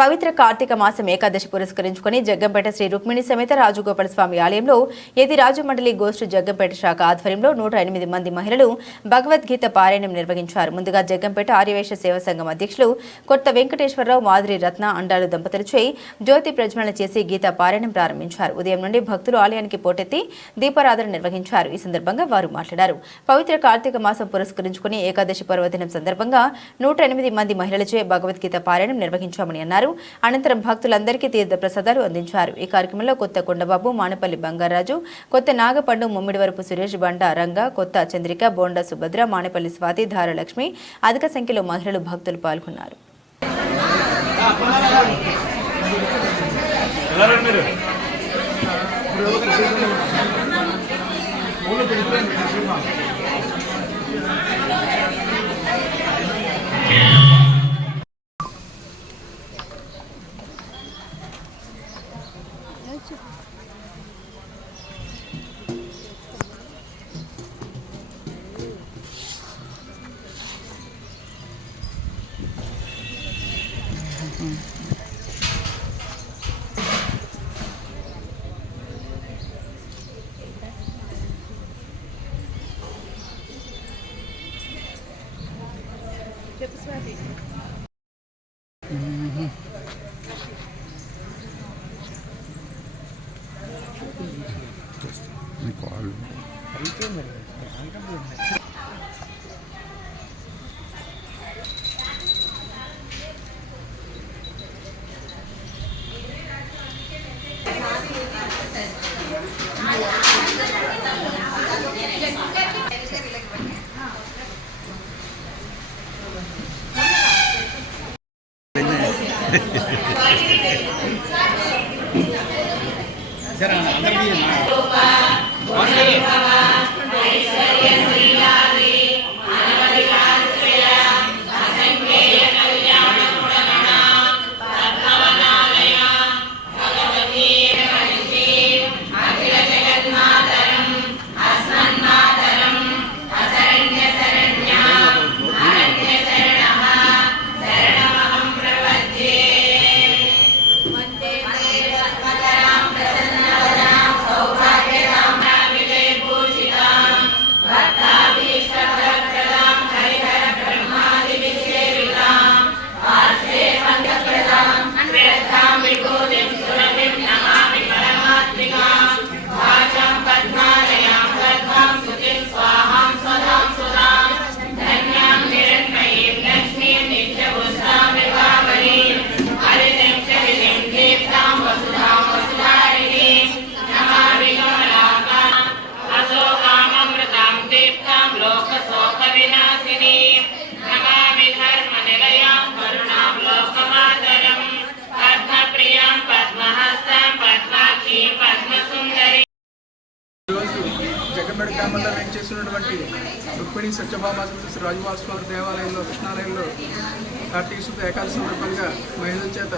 పవిత్ర కార్తీక మాసం ఏకాదశి పురస్కరించుకుని జగ్గంపేట శ్రీ రుక్మిణి సమేత రాజగోపాల స్వామి ఆలయంలో యతిరాజు మండలి గోష్ఠి జగ్గంపేట శాఖ ఆధ్వర్యంలో 108 మంది మహిళలు భగవద్గీత పారాయణం నిర్వహించారు. ముందుగా జగ్గంపేట ఆర్యవైశ్య సేవా సంఘం అధ్యక్షులు కొత్త వెంకటేశ్వరరావు, మాధురి రత్న అండాలు దంపతులచే జ్యోతి ప్రజ్వలన చేసి గీతా పారాయణం ప్రారంభించారు. ఉదయం నుండి భక్తులు ఆలయానికి పోటెత్తి దీపారాధన నిర్వహించారు. ఈ సందర్భంగా వారు మాట్లాడారు. పవిత్ర కార్తీక మాసం పురస్కరించుకుని ఏకాదశి పర్వదినం సందర్భంగా 108 మంది మహిళలచే భగవద్గీత పారాయణం నిర్వహించామని అన్నారు. అనంతరం భక్తులందరికీ తీర్థ ప్రసాదాలు అందించారు. ఈ కార్యక్రమంలో కొత్త కొండబాబు, మానపల్లి బంగారాజు, కొత్త నాగపండు, ముమ్మిడివరపు సురేష్, బండ రంగ, కొత్త చంద్రిక, బోండా సుభద్ర, మానపల్లి స్వాతి, ధారలక్ష్మి అధిక సంఖ్యలో మహిళలు భక్తులు పాల్గొన్నారు. జగ్గంపేట గ్రామంలో వెంచేసినటువంటి రుక్మిణి సత్యభామ శ్రీ రాజగోపాల స్వామి దేవాలయంలో కృష్ణాలయంలో కార్తీక శుద్ధ ఏకాదశి సందర్భంగా మహిళల చేత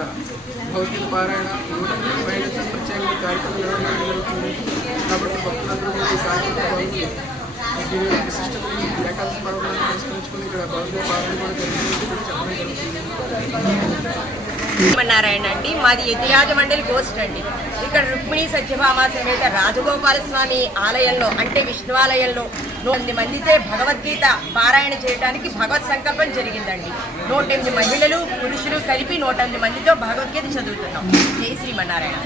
భగవద్గీత పారాయణ మహిళల చేత ప్రత్యేకంగా కార్యక్రమం నిర్వహించడం జరుగుతుంది. కాబట్టి భక్తులందరూ కూడా ఈ కార్యక్రమం విశిష్టమైన ఏకాదశి పర్వదినాన్ని పురస్కరించుకుని ఇక్కడ భగవద్గీత పారాయణ కూడా చెప్పడం జరుగుతుంది. నారాయణ అండి, మాది యతిరాజ మండలి గోష్ఠి అండి. ఇక్కడ రుక్మిణి సత్యభామ సమేత రాజగోపాల స్వామి ఆలయంలో అంటే విష్ణువాలయంలో 108 మందితో భగవద్గీత పారాయణ చేయడానికి భగవత్ సంకల్పం జరిగిందండి. 108 మహిళలు పురుషులు కలిపి 108 మందితో భగవద్గీత చదువుతున్నాం. జై శ్రీమన్నారాయణ.